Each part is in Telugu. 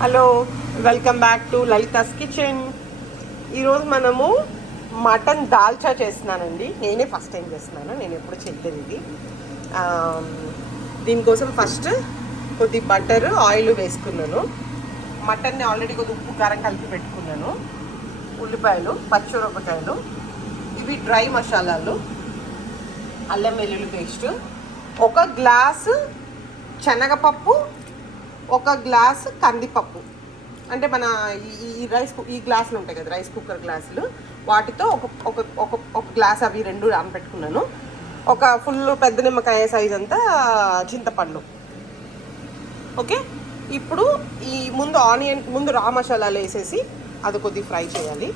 Hello, welcome back to Lalitha's kitchen. ఈరోజు మనము మటన్ దాల్చా చేస్తున్నానండి. నేనే ఫస్ట్ టైం చేస్తున్నాను, నేను ఎప్పుడు చేయలేదు ఇది. దీనికోసం ఫస్ట్ కొద్ది బటర్ ఆయిల్ వేసుకున్నాను. మటన్ని ఆల్రెడీ కొద్ది ఉప్పు కారం కలిపి పెట్టుకున్నాను. ఉల్లిపాయలు, పచ్చిమిరపకాయలు, ఇవి డ్రై మసాలాలు, అల్లం వెల్లుల్లి పేస్ట్, ఒక గ్లాసు శనగపప్పు, ఒక గ్లాసు కందిపప్పు. అంటే మన ఈ గ్లాసులు ఉంటాయి కదా, రైస్ కుక్కర్ గ్లాసులు, వాటితో ఒక గ్లాస్ అవి రెండు నానబెట్టుకున్నాను. ఒక ఫుల్ పెద్ద నిమ్మకాయ సైజ్ అంతా చింతపండు. ఓకే, ఇప్పుడు ఈ ముందు రా మసాలాలు వేసేసి అది కొద్దిగా ఫ్రై చేయాలి.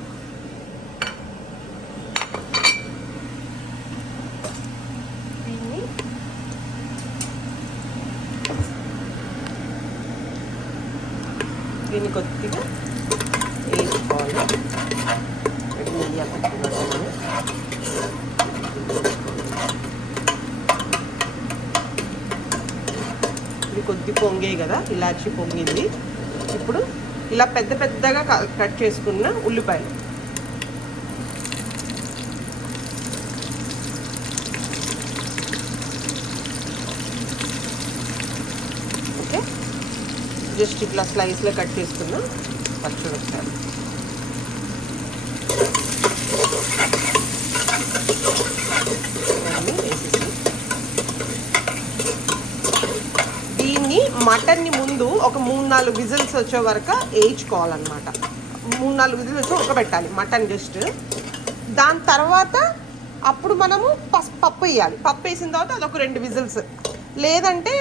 దీన్ని కొద్దిగా వేసుకోవాలి. ఇది కొద్ది పొంగే కదా, ఇలాచి పొంగింది. ఇప్పుడు ఇలా పెద్ద పెద్దగా కట్ చేసుకున్న ఉల్లిపాయలు, జస్ట్ ఇట్లా స్లైస్లో కట్ చేసుకున్న పచ్చిమిరపకాయలు, దీన్ని మటన్ని ముందు ఒక 3-4 విజిల్స్ వచ్చే వరకు వేయించుకోవాలన్నమాట. 3-4 విజిల్స్ వచ్చి ఉడకబెట్టాలి మటన్ జస్ట్. దాని తర్వాత అప్పుడు మనము పప్పు వేయాలి. పప్పు వేసిన తర్వాత అదొక 2 విజిల్స్, లేదంటే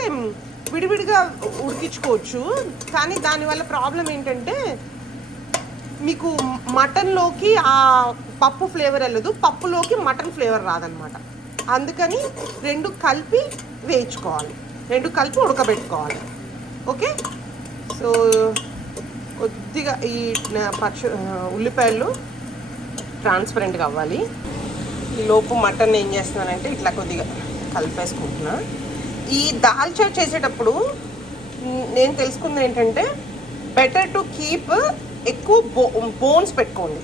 విడివిడిగా ఉడికించుకోవచ్చు. కానీ దానివల్ల ప్రాబ్లం ఏంటంటే మీకు మటన్లోకి ఆ పప్పు ఫ్లేవర్ వెళ్ళదు, పప్పులోకి మటన్ ఫ్లేవర్ రాదనమాట. అందుకని 2 కలిపి వేయించుకోవాలి, 2 కలిపి ఉడకబెట్టుకోవాలి. ఓకే, సో కొద్దిగా ఈ ఉల్లిపాయలు ట్రాన్స్పరెంట్గా అవ్వాలి. ఈ లోపు మటన్ ఏం చేస్తున్నానంటే ఇట్లా కొద్దిగా కలిపేసుకుంటున్నా. ఈ దాల్చా చేసేటప్పుడు నేను తెలుసుకుంది ఏంటంటే బెటర్ టు కీప్ ఎక్కువ బోన్స్ పెట్టుకోండి.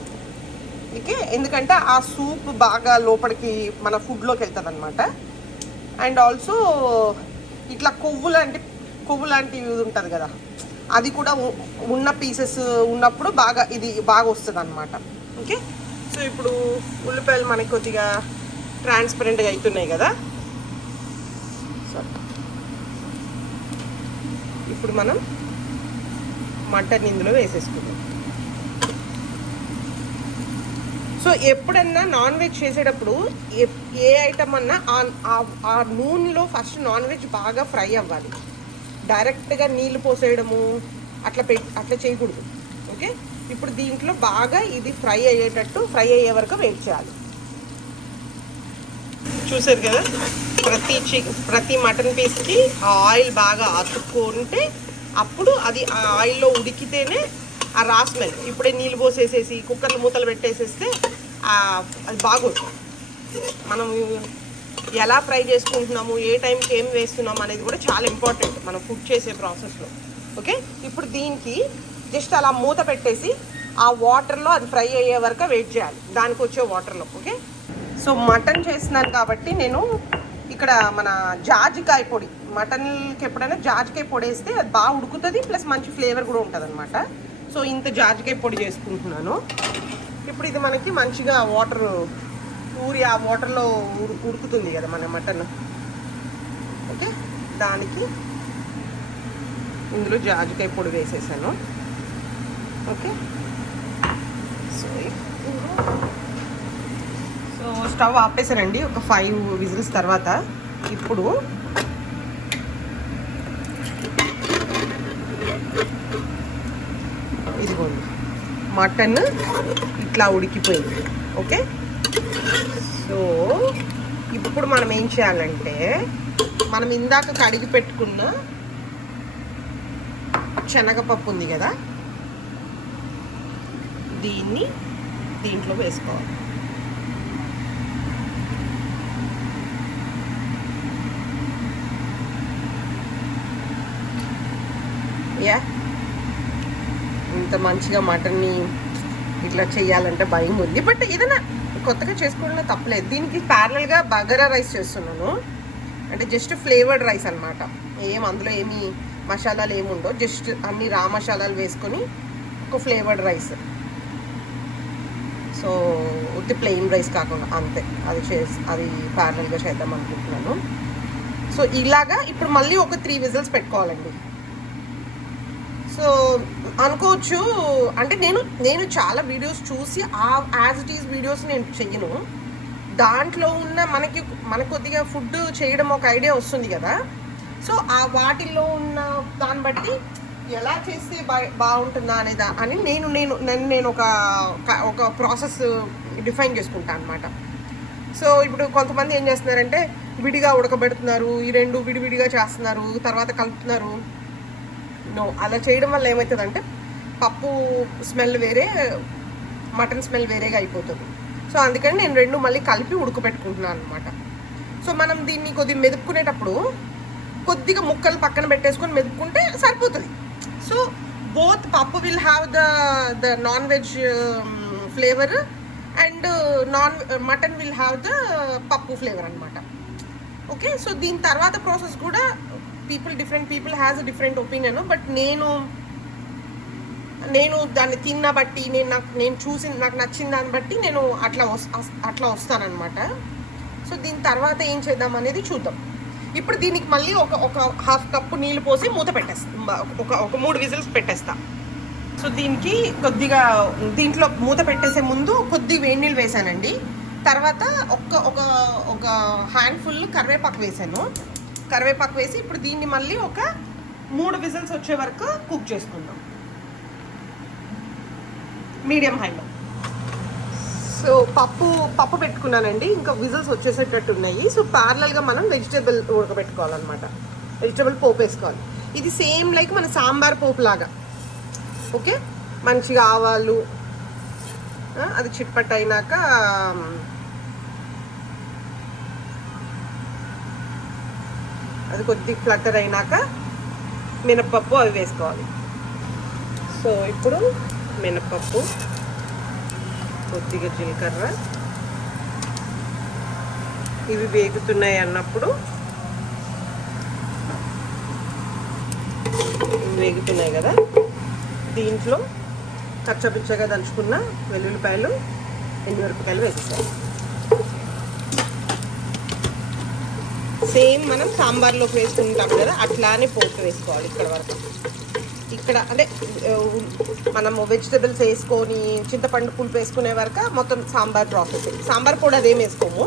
ఓకే, ఎందుకంటే ఆ సూప్ బాగా లోపలికి మన ఫుడ్లోకి వెళ్తుంది అనమాట. అండ్ ఆల్సో ఇట్లా కొవ్వు లాంటివి ఉంటుంది కదా, అది కూడా ఉన్న పీసెస్ ఉన్నప్పుడు ఇది బాగా వస్తుంది అనమాట. ఓకే, సో ఇప్పుడు ఉల్లిపాయలు మనకి కొద్దిగా ట్రాన్స్పరెంట్గా అవుతున్నాయి కదా. ఇప్పుడు మనం మటన్ ఇందులో వేసేసుకుందాం. సో ఎప్పుడన్నా నాన్ వెజ్ చేసేటప్పుడు ఏ ఐటమ్ అన్నా ఆ నూనెలో ఫస్ట్ నాన్ వెజ్ బాగా ఫ్రై అవ్వాలి. డైరెక్ట్గా నీళ్ళు పోసేయడము అట్లా చేయకూడదు. ఓకే, ఇప్పుడు దీంట్లో బాగా ఇది ఫ్రై అయ్యే వరకు వెయిట్ చేయాలి. చూసారు కదా, ప్రతి మటన్ పీస్కి ఆ ఆయిల్ బాగా అతుక్కుంటే అప్పుడు అది ఆ ఆయిల్లో ఉడికితేనే ఆ రా స్మెల్. ఇప్పుడే నీళ్ళు పోసేసేసి కుక్కర్లు మూతలు పెట్టేసేస్తే అది బాగోదు. మనం ఎలా ఫ్రై చేసుకుంటున్నాము, ఏ టైంకి ఏం వేస్తున్నాము అనేది కూడా చాలా ఇంపార్టెంట్ మనం ఫుడ్ చేసే ప్రాసెస్లో. ఓకే, ఇప్పుడు దీనికి జస్ట్ అలా మూత పెట్టేసి ఆ వాటర్లో అది ఫ్రై అయ్యే వరకు వెయిట్ చేయాలి, దానికి వచ్చే వాటర్లో. ఓకే, సో మటన్ చేస్తున్నాను కాబట్టి నేను ఇక్కడ మన జాజికాయ పొడి, మటన్కి ఎప్పుడైనా జాజికాయ పొడి వేస్తే అది బాగా ఉడుకుతుంది, ప్లస్ మంచి ఫ్లేవర్ కూడా ఉంటుంది అనమాట. సో ఇంత జాజికాయ పొడి చేసుకుంటున్నాను. ఇప్పుడు ఇది మనకి మంచిగా వాటర్ ఊరి ఆ వాటర్లో ఉడుకుతుంది కదా మన మటన్. ఓకే, దానికి ఇందులో జాజికాయ పొడి వేసేసాను. ఓకే, సో స్టవ్ ఆపేసానండి ఒక 5 విజిల్స్ తర్వాత. ఇప్పుడు ఇదిగోండి మటన్ ఇట్లా ఉడికిపోయింది. ఓకే, సో ఇప్పుడు మనం ఏం చేయాలంటే మనం ఇందాక కడిగి పెట్టుకున్న శనగపప్పు ఉంది కదా, దీంట్లో వేసుకోవాలి. ఇంత మంచిగా మటన్ని ఇట్లా చేయాలంటే భయం ఉంది. బట్ ఏదైనా కొత్తగా చేసుకోవడంలో తప్పలేదు. దీనికి ప్యారలల్గా బగారా రైస్ చేస్తున్నాను. అంటే జస్ట్ ఫ్లేవర్డ్ రైస్ అనమాట. అందులో ఏమి మసాలాలు ఏమి ఉండవు, జస్ట్ అన్ని రా మసాలాలు వేసుకొని ఒక ఫ్లేవర్డ్ రైస్. సో ఉత్తి ప్లెయిన్ రైస్ కాకుండా అంతే. అది ప్యారలల్గా చేద్దాం అనుకుంటున్నాను. సో ఇలాగా ఇప్పుడు మళ్ళీ ఒక 3 విజిల్స్ పెట్టుకోవాలండి. సో అనుకోవచ్చు అంటే నేను చాలా వీడియోస్ చూసి యాజ్ ఇట్ ఈస్ వీడియోస్ నేను చెయ్యను. దాంట్లో ఉన్న మనకు కొద్దిగా ఫుడ్ చేయడం ఒక ఐడియా వస్తుంది కదా. సో ఆ వాటిల్లో ఉన్న దాన్ని బట్టి ఎలా చేస్తే బాగుంటుందా అని నేను ఒక ప్రాసెస్ డిఫైన్ చేసుకుంటాను అనమాట. సో ఇప్పుడు కొంతమంది ఏం చేస్తున్నారంటే విడిగా ఉడకబెడుతున్నారు, ఈ 2 విడివిడిగా చేస్తున్నారు, తర్వాత కలుపుతున్నారు. అలా చేయడం వల్ల ఏమవుతుందంటే పప్పు స్మెల్ వేరే, మటన్ స్మెల్ వేరేగా అయిపోతుంది. సో అందుకని నేను 2 మళ్ళీ కలిపి ఉడకబెట్టుకుంటున్నాను అనమాట. సో మనం దీన్ని కొద్దిగా మెదుపుకునేటప్పుడు కొద్దిగా ముక్కలు పక్కన పెట్టేసుకొని మెదుపుకుంటే సరిపోతుంది. సో బోత్ పప్పు will have the non veg flavour and mutton will have the పప్పు ఫ్లేవర్ అనమాట. ఓకే, సో దీని తర్వాత ప్రాసెస్ కూడా different people has a different opinion. But నేను దాన్ని తిన్న బట్టి నేను చూసి నాకు నచ్చిన దాన్ని బట్టి నేను అట్లా వస్తానన్నమాట. సో దీని తర్వాత ఏం చేద్దాం అనేది చూద్దాం. ఇప్పుడు దీనికి మళ్ళీ ఒక హాఫ్ కప్పు నీళ్ళు పోసి మూత పెట్టేస్తా, ఒక 3 విజిల్స్ పెట్టేస్తా. సో దీనికి కొద్దిగా దీంట్లో మూత పెట్టేసే ముందు కొద్దిగా వేడి నీళ్ళు వేసానండి. తర్వాత ఒక హ్యాండ్ఫుల్ కరివేపాకు వేసాను. కరివేపాకు వేసి ఇప్పుడు దీన్ని మళ్ళీ ఒక 3 విజిల్స్ వచ్చే వరకు కుక్ చేసుకుందాం మీడియం హైలో. సో పప్పు పెట్టుకున్నానండి, ఇంకా విజిల్స్ వచ్చేసేటట్టు ఉన్నాయి. సో ప్యారలల్గా మనం వెజిటేబుల్ ఉడకబెట్టుకోవాలన్నమాట, వెజిటేబుల్ పోపు వేసుకోవాలి. ఇది సేమ్ లైక్ మన సాంబార్ పోపు లాగా. ఓకే, మంచిగా ఆవాలు అది చిట్పట్ అయినాక అది కొద్దిగా ఫ్లటర్ అయినాక మినప్పప్పు అవి వేసుకోవాలి. సో ఇప్పుడు మినప్పప్పు, కొద్దిగా జీలకర్ర ఇవి వేగుతున్నాయి అన్నప్పుడు వేగుతున్నాయి కదా, దీంట్లో కచ్చపిచ్చగా దంచుకున్న వెల్లుల్లిపాయలు, ఎండుమిరపకాయలు వేసేసాయి. సేమ్ మనం సాంబార్లోకి వేసుకుంటాం కదా అట్లానే పోపు వేసుకోవాలి. ఇక్కడ అంటే మనము వెజిటబుల్స్ వేసుకొని చింతపండు పులుపు వేసుకునే వరకు మొత్తం సాంబార్ ప్రాసెస్. సాంబార్ పొడి అదేం వేసుకోము,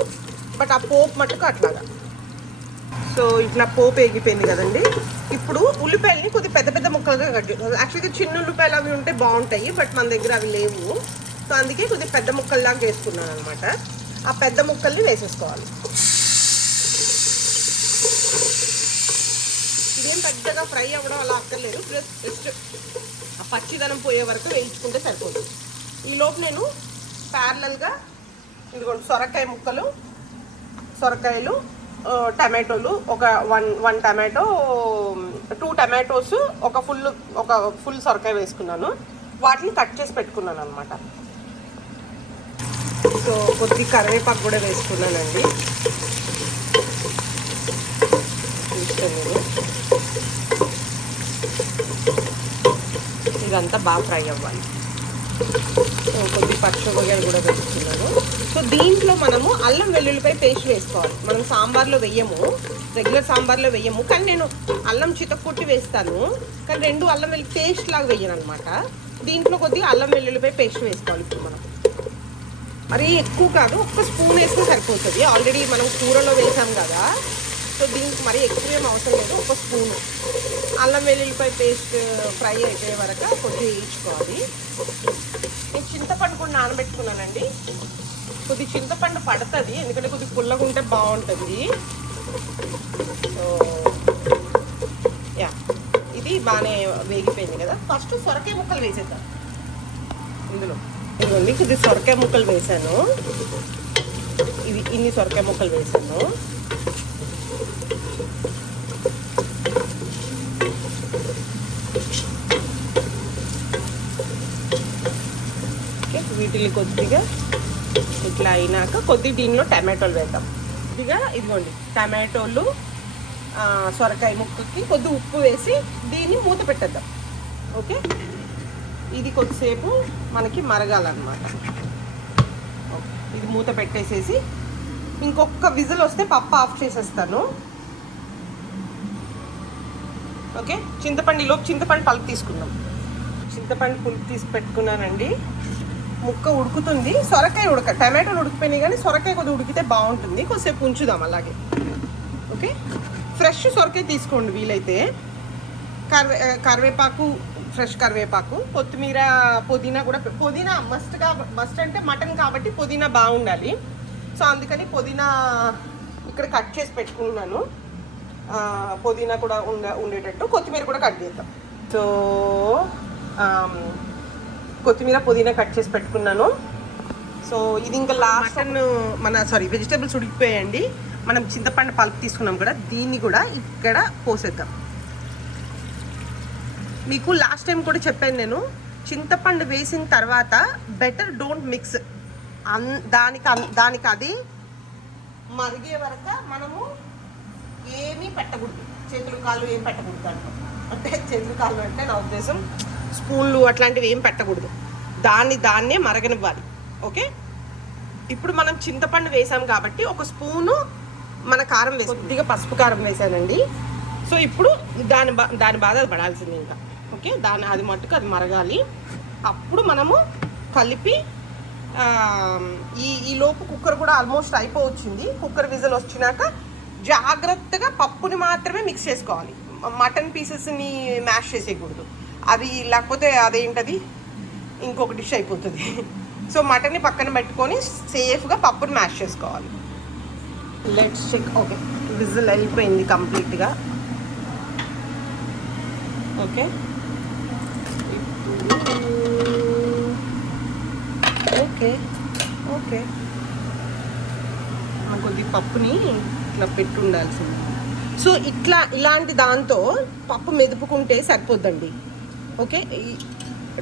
బట్ ఆ పోపు మట్టుకు అట్లాగా. సో ఇట్లా పోపు ఎగిపోయింది కదండి. ఇప్పుడు ఉల్లిపాయలని కొద్దిగా పెద్ద పెద్ద ముక్కలుగా కట్ చేయాలి. యాక్చువల్గా చిన్న ఉల్లిపాయలు అవి ఉంటే బాగుంటాయి, బట్ మన దగ్గర అవి లేవు. సో అందుకే కొద్దిగా పెద్ద ముక్కల్లాగా వేసుకున్నాను అనమాట. ఆ పెద్ద ముక్కల్ని వేసేసుకోవాలి. ఇదేం పెద్దగా ఫ్రై అవ్వడం అలా అక్కర్లేదు, జస్ట్ ఆ పచ్చిదనం పోయే వరకు వేయించుకుంటే సరిపోతుంది. ఈలోపు నేను ప్యారలల్గా ఇదిగోండి సొరకాయలు, టమాటోలు, ఒక వన్ టమాటో, 2 టమాటోస్, ఒక ఫుల్ సొరకాయ వేసుకున్నాను. వాటిని కట్ చేసి పెట్టుకున్నాను అనమాట. సో కొద్ది కరివేపాకు కూడా వేసుకున్నానండి. ఇదంతా బాగా ఫ్రై అవ్వాలి. కొద్ది పచ్చిమిరపకాయలు కూడా వేసుకున్నాను. సో దీంట్లో మనము అల్లం వెల్లుల్లిపాయ పేస్ట్ వేసుకోవాలి. మనం సాంబార్లో వేయము, రెగ్యులర్ సాంబార్లో వేయము, కానీ నేను అల్లం చితక్కుట్టి వేస్తాను. కానీ 2 అల్లం వెల్లుల్లి పేస్ట్ లాగా వేయను అనమాట. దీంట్లో కొద్దిగా అల్లం వెల్లుల్లిపాయ పేస్ట్ వేసుకోవాలి. ఇప్పుడు మనం మరీ ఎక్కువ కాదు, 1 స్పూన్ వేస్తే సరిపోతుంది. ఆల్రెడీ మనం కూరలో వేసాం కదా, సో దీనికి మరీ ఎక్కువ ఏం అవసరం లేదు. 1 స్పూను అల్లం వెల్లుల్లిపాయ పేస్ట్ ఫ్రై అయిపోయే వరకు కొద్దిగా వేయించుకోవాలి. నేను చింతపండు కూడా నానబెట్టుకున్నానండి. కొద్దిగా చింతపండు పడుతుంది, ఎందుకంటే కొద్దిగా పుల్లగా ఉంటే బాగుంటుంది. సో యా, ఇది బాగానే వేగిపోయింది కదా. ఫస్ట్ సొరకాయ ముక్కలు వేసేద్దాం ఇందులో. ఇదిగోండి, కొద్దిగా సొరకాయ ముక్కలు వేసాను. ఇన్ని సొరకాయ ముక్కలు వేసాను. వీటిని కొద్దిగా ఇట్లా అయినాక కొద్దిగా దీనిలో టమాటోలు వేద్దాం. కొద్దిగా ఇదిగోండి టమాటోలు, సొరకాయ ముక్కకి కొద్దిగా ఉప్పు వేసి దీన్ని మూత పెట్టేద్దాం. ఓకే, ఇది కొద్దిసేపు మనకి మరగాలన్నమాట. ఇది మూత పెట్టేసేసి ఇంకొక విజిల్ వస్తే పప్పు ఆఫ్ చేసేస్తాను. ఓకే, చింతపండు పలుపు తీసుకున్నాం. చింతపండు పులుపు తీసి పెట్టుకున్నానండి. ముక్క ఉడుకుతుంది, సొరకాయ టమాటోలు ఉడికిపోయినాయి కానీ సొరకాయ కొద్దిగా ఉడికితే బాగుంటుంది. కొద్దిసేపు ఉంచుదాం అలాగే. ఓకే, ఫ్రెష్ సొరకాయ తీసుకోండి వీలైతే. కరివేపాకు, ఫ్రెష్ కరివేపాకు, కొత్తిమీర, పుదీనా కూడా. పుదీనా మస్ట్ అంటే మటన్ కాబట్టి పుదీనా బాగుండాలి. సో అందుకని పుదీనా ఇక్కడ కట్ చేసి పెట్టుకున్నాను. పుదీనా కూడా ఉండేటట్టు కొత్తిమీర కూడా కట్ చేద్దాం. సో కొత్తిమీర పుదీనా కట్ చేసి పెట్టుకున్నాను. సో ఇది ఇంకా లాస్ట్ వెజిటేబుల్స్ ఉడికిపోయాయండి. మనం చింతపండు పలుపు తీసుకున్నాం కదా, దీన్ని కూడా ఇక్కడ పోసేద్దాం. మీకు లాస్ట్ టైం కూడా చెప్పాను నేను, చింతపండు వేసిన తర్వాత బెటర్ డోంట్ మిక్స్. దానికి అది మరిగే వరకు మనము ఏమీ పెట్టకూడదు, చేతులు కాళ్ళు ఏం పెట్టకూడదు అంటాం. అంటే చేతులు కాళ్ళు అంటే నా ఉద్దేశం స్పూన్లు అట్లాంటివి ఏం పెట్టకూడదు, దాన్నే మరగనివ్వాలి. ఓకే, ఇప్పుడు మనం చింతపండు వేసాం కాబట్టి ఒక స్పూను మన కారం వేసి, కొద్దిగా పసుపు కారం వేసానండి. సో ఇప్పుడు దాని బాధ అది పడాల్సింది ఇంకా. ఓకే, అది మట్టుకు అది మరగాలి. అప్పుడు మనము కలిపి ఈ లోపు కుక్కర్ కూడా ఆల్మోస్ట్ అయిపోవచ్చింది. కుక్కర్ విజిల్ వచ్చినాక జాగ్రత్తగా పప్పుని మాత్రమే మిక్స్ చేసుకోవాలి. మటన్ పీసెస్ని మ్యాష్ చేసేయకూడదు, అది లేకపోతే అదేంటది ఇంకొక డిష్ అయిపోతుంది. సో మటన్ని పక్కన పెట్టుకొని సేఫ్గా పప్పుని మ్యాష్ చేసుకోవాలి. Let's check. ఓకే, విజిల్ అయిపోయింది కంప్లీట్గా. ఓకే, ఓకే ఓకే కొద్ది పప్పుని ఇట్లా పెట్టి ఉండాల్సింది. సో ఇలాంటి దాంతో పప్పు మెదుపుకుంటే సరిపోద్దండి. ఓకే,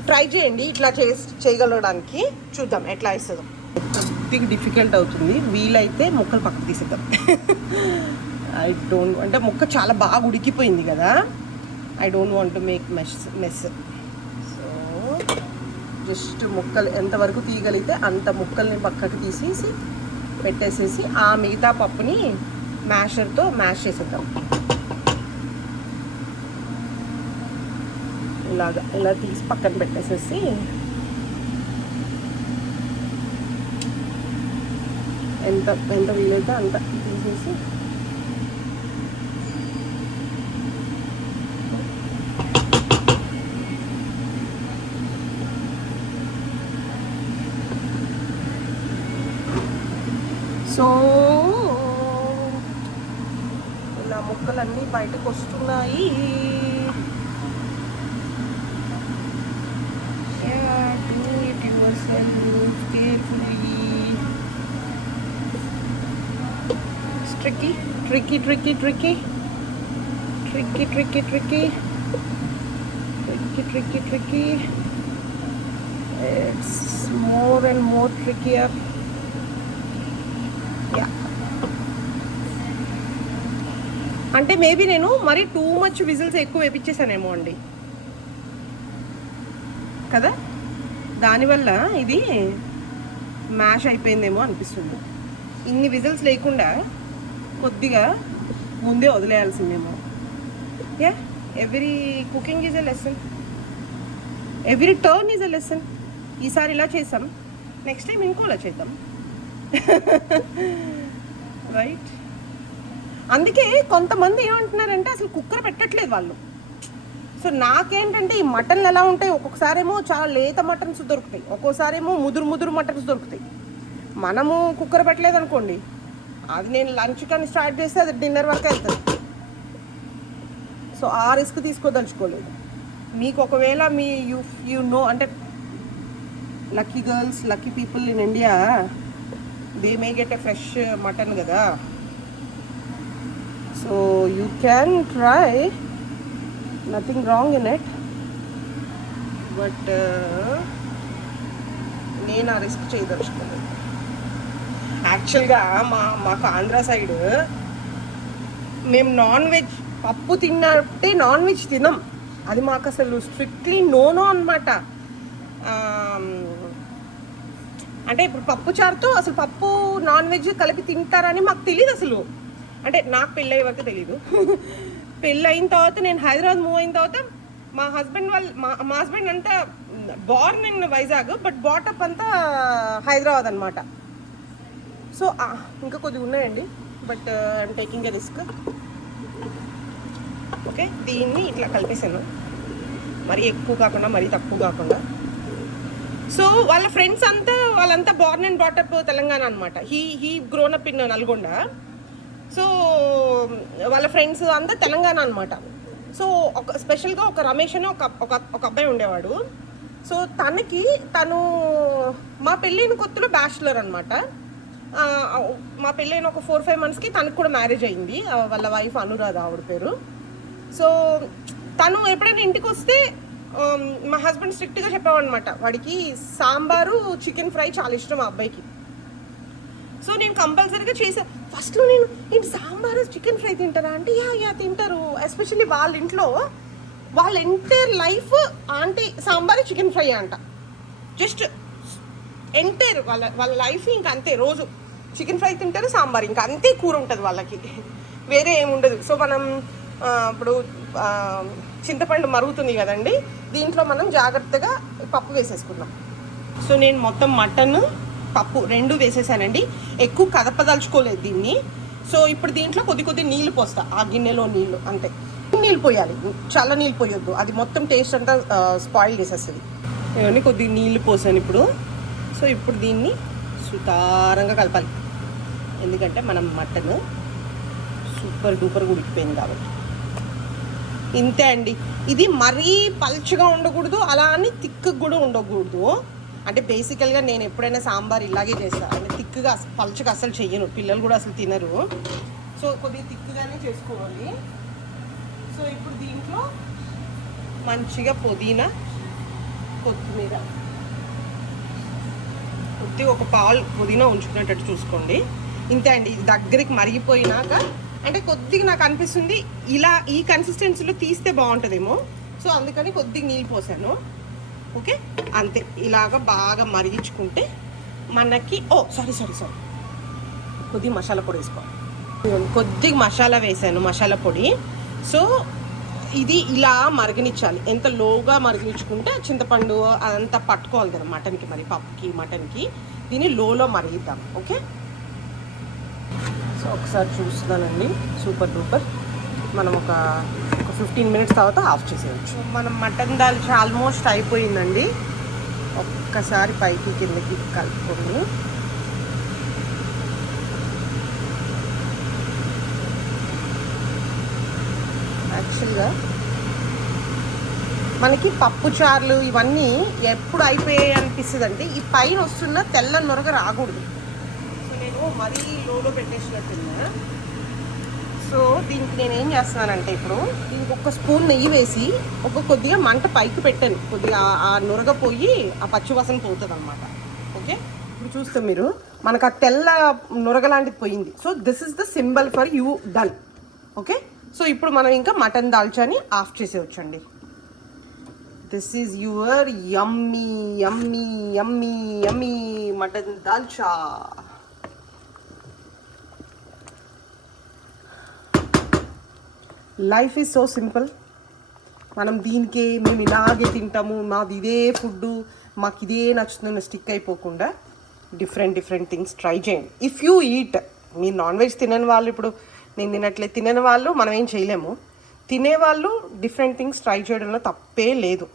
ట్రై చేయండి ఇట్లా చేయగలడానికి. చూద్దాం ఎట్లా ఇస్తుందో. కొద్దిగా డిఫికల్ట్ అవుతుంది, వీలైతే ముక్కలు పక్కకు తీసేద్దాం. అంటే ముక్క చాలా బాగా ఉడికిపోయింది కదా, I don't want to make mess. So just ముక్కలు ఎంతవరకు తీయగలిగితే అంత ముక్కల్ని పక్కకు తీసేసి పెట్టేసేసి ఆ మిగతా పప్పుని మ్యాషర్తో మ్యాష్ చేసేద్దాం. ఇలా తీసి పక్కన పెట్టేసేసి ఎంత వీలైతే అంత తీసేసి సో ఇలా ముక్కలన్నీ బయటకు వస్తున్నాయి. Do it yourself carefully. It's tricky. It's more and more trickier. అంటే మేబీ నేను మరి టూ మచ్ విజిల్స్ ఎక్కువ వేపించేసానేమో అండి కదా, దానివల్ల ఇది మ్యాష్ అయిపోయిందేమో అనిపిస్తుంది. ఇన్ని విజిల్స్ లేకుండా కొద్దిగా ముందే వదిలేయాల్సిందేమో. Every cooking is a lesson, every turn is a lesson. ఈసారి ఇలా చేసాం, నెక్స్ట్ టైం ఇంకోలా చేద్దాం. రైట్, అందుకే కొంతమంది ఏమంటున్నారంటే అసలు కుక్కర్ పెట్టట్లేదు వాళ్ళు. సో నాకేంటంటే ఈ మటన్లు ఎలా ఉంటాయి, ఒక్కొక్కసారేమో చాలా లేత మటన్స్ దొరుకుతాయి, ఒక్కోసారేమో ముదురు మటన్స్ దొరుకుతాయి. మనము కుక్కర్ పెట్టలేదు అనుకోండి, అది నేను లంచ్ కానీ స్టార్ట్ చేస్తే అది డిన్నర్ వరకు వెళ్తుంది. సో ఆ రిస్క్ తీసుకోదలుచుకోలేదు. మీకు ఒకవేళ యూ నో అంటే lucky girls, lucky people in India, they may get a fresh mutton కదా. So you can try, nothing wrong in it. But నేను ఆ రిస్క్ చేయదలుచుకోలేదు. యాక్చువల్గా మాకు ఆంధ్ర సైడ్ మేము నాన్ వెజ్ పప్పు తిన్నట్టే నాన్ వెజ్ తినం. అది మాకు అసలు స్ట్రిక్ట్లీ నో అనమాట. అంటే ఇప్పుడు పప్పు చారుతో అసలు పప్పు నాన్ వెజ్ కలిపి తింటారని మాకు తెలియదు అసలు. అంటే నాకు పెళ్ళి అయ్యే వరకు తెలీదు. పెళ్ళి అయిన తర్వాత నేను హైదరాబాద్ మూవ్ అయిన తర్వాత మా హస్బెండ్ అంతా బార్న్ ఇన్ వైజాగ్ బట్ బాటప్ అంతా హైదరాబాద్ అనమాట. సో ఇంకా కొద్దిగా ఉన్నాయండి, but I'm taking a risk. Okay, దీన్ని ఇట్లా కలిపేసాను, మరీ ఎక్కువ కాకుండా మరీ తక్కువ కాకుండా. సో వాళ్ళ ఫ్రెండ్స్ వాళ్ళంతా బార్న్ అండ్ బాటప్ తెలంగాణ అనమాట. He grown up in Nalgonda. So వాళ్ళ ఫ్రెండ్స్ అంతా తెలంగాణ అనమాట. సో స్పెషల్గా ఒక రమేష్ అని ఒక అబ్బాయి ఉండేవాడు. సో తను మా పెళ్ళైన కొత్తలో బ్యాచులర్ అనమాట. మా పెళ్ళైన ఒక 4-5 monthsకి తనకు కూడా మ్యారేజ్ అయింది. వాళ్ళ వైఫ్ అనురాధ ఆవిడ పేరు. సో తను ఎప్పుడైనా ఇంటికి వస్తే మా హస్బెండ్ స్ట్రిక్ట్గా చెప్పేవాడు అనమాట, వాడికి సాంబారు చికెన్ ఫ్రై చాలా ఇష్టం ఆ అబ్బాయికి. సో నేను కంపల్సరీగా చేసాను. ఫస్ట్లో నేను సాంబారు చికెన్ ఫ్రై తింటారా అంటే యా తింటారు. ఎస్పెషల్లీ వాళ్ళ ఇంట్లో వాళ్ళ entire life aunty sambar chicken fry అంట. జస్ట్ ఎంటైర్ వాళ్ళ లైఫ్ ఇంకా అంతే, రోజు చికెన్ ఫ్రై తింటారు, సాంబార్, ఇంకా అంతే కూర ఉంటుంది వాళ్ళకి, వేరే ఏముండదు. సో మనం ఇప్పుడు చింతపండు మరుగుతుంది కదండి, దీంట్లో మనం జాగ్రత్తగా పప్పు వేసేసుకుందాం. సో నేను మొత్తం మటన్ పప్పు 2 వేసేసానండి. ఎక్కువ కదపదలుచుకోలేదు దీన్ని. సో ఇప్పుడు దీంట్లో కొద్ది నీళ్ళు పోస్తా, ఆ గిన్నెలో నీళ్ళు అంతే. నీళ్ళు పోయాలి, చాలా నీళ్ళు పోయొద్దు, అది మొత్తం టేస్ట్ అంతా స్పాయిల్ చేసేస్తుంది. ఇవన్నీ కొద్దిగా నీళ్ళు పోసాను ఇప్పుడు. సో ఇప్పుడు దీన్ని సుతారంగా కలపాలి, ఎందుకంటే మనం మటన్ సూపర్ డూపర్గా ఉడికిపోయింది కాబట్టి. ఇంతే అండి. ఇది మరీ పల్చగా ఉండకూడదు, అలా అని థిక్గా కూడా ఉండకూడదు. అంటే బేసికల్గా నేను ఎప్పుడైనా సాంబార్ ఇలాగే చేస్తాను, అంటే థిక్గా పల్చగా అసలు చెయ్యను, పిల్లలు కూడా అసలు తినరు. సో కొద్దిగా థిక్గానే చేసుకోవాలి. సో ఇప్పుడు దీంట్లో మంచిగా పుదీనా, కొత్తిమీర, కొద్దిగా ఒక పాలు పుదీనా ఉంచుకునేటట్టు చూసుకోండి. ఇంతే అండి. ఇది దగ్గరికి మరిగిపోయినాక, అంటే కొద్దిగా నాకు అనిపిస్తుంది ఇలా ఈ కన్సిస్టెన్సీలో తీస్తే బాగుంటుందేమో, సో అందుకని కొద్దిగా నీళ్ళు పోసాను. ఓకే, అంతే. ఇలాగ బాగా మరిగించుకుంటే మనకి సారీ కొద్దిగా మసాలా పొడి వేసుకోవాలి. కొద్దిగా మసాలా వేసాను, మసాలా పొడి. సో ఇది ఇలా మరగనిచ్చాలి. ఎంత లోగా మరగనిచ్చుకుంటే చింతపండు అదంతా పట్టుకోవాలి కదా మటన్కి, మరి పప్పుకి మటన్కి. దీన్ని లోలో మరిగిద్దాం. ఓకే, సో ఒకసారి చూస్తున్నానండి. Super duper. మనం ఒక 15 minutes తర్వాత ఆఫ్ చేసేయచ్చు. మనం మటన్ దాల్చా ఆల్మోస్ట్ అయిపోయిందండి. ఒక్కసారి పైకి కిందకి కలుపుకొని యాక్చువల్గా మనకి పప్పు చారులు ఇవన్నీ ఎప్పుడు అయిపోయాయి అనిపిస్తుంది అంటే ఈ పైన వస్తున్న తెల్ల నొరగ రాకూడదు. సో నేను మరీ లోలో పెట్టేసినట్టున్నా. సో దీనికి నేను ఏం చేస్తున్నానంటే ఇప్పుడు దీనికి ఒక స్పూన్ నెయ్యి వేసి కొద్దిగా మంట పైకి పెట్టాను, కొద్దిగా ఆ నొరగ పోయి ఆ పచ్చివాసన పోతుంది అనమాట. ఓకే, ఇప్పుడు చూస్తే మీరు మనకు ఆ తెల్ల నొరగ లాంటిది పోయింది. So this is the symbol for you done. Okay, so ఇప్పుడు మనం ఇంకా మటన్ దాల్చాని ఆఫ్ చేసేవచ్చండి. This is your yummy yummy yummy yummy mutton dalcha. Life is so simple. మనం దీనికే మేము ఇలాగే తింటాము, మాది ఇదే ఫుడ్డు, మాకు ఇదే నచ్చుతుందని స్టిక్ అయిపోకుండా డిఫరెంట్ థింగ్స్ ట్రై చేయండి. ఇఫ్ యూ ఈట్, మీరు నాన్ వెజ్ తినని వాళ్ళు, ఇప్పుడు నేను తినని వాళ్ళు మనం ఏం చేయలేము. తినేవాళ్ళు డిఫరెంట్ థింగ్స్ ట్రై చేయడంలో తప్పే లేదు.